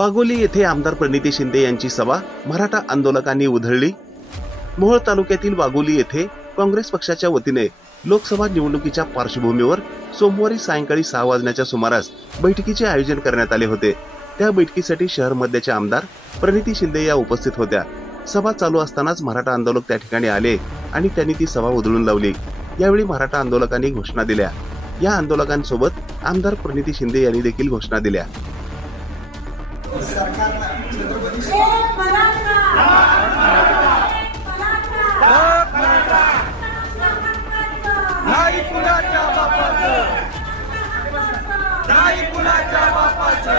वाघोली येथे आमदार प्रणिती शिंदे यांची सभा मराठा आंदोलकांनी उधळली. मोहोळ तालुक्यातील वाघोली येथे काँग्रेस पक्षाच्या वतीने लोकसभा निवडणुकीच्या पार्श्वभूमीवर सोमवारी सायंकाळी सहा वाजण्याच्या सुमारास बैठकीचे आयोजन करण्यात आले होते. त्या बैठकीसाठी शहर मध्याचे आमदार प्रणिती शिंदे या उपस्थित होत्या. सभा चालू असतानाच मराठा आंदोलक त्या ठिकाणी आले आणि त्यांनी ती सभा उधळून लावली. यावेळी मराठा आंदोलकांनी घोषणा दिल्या. या आंदोलकांसोबत आमदार प्रणिती शिंदे यांनी देखील घोषणा दिल्या. एक मराठा! नाही कुणाच्या बापाचं. नाही कुणाच्या बापाचं.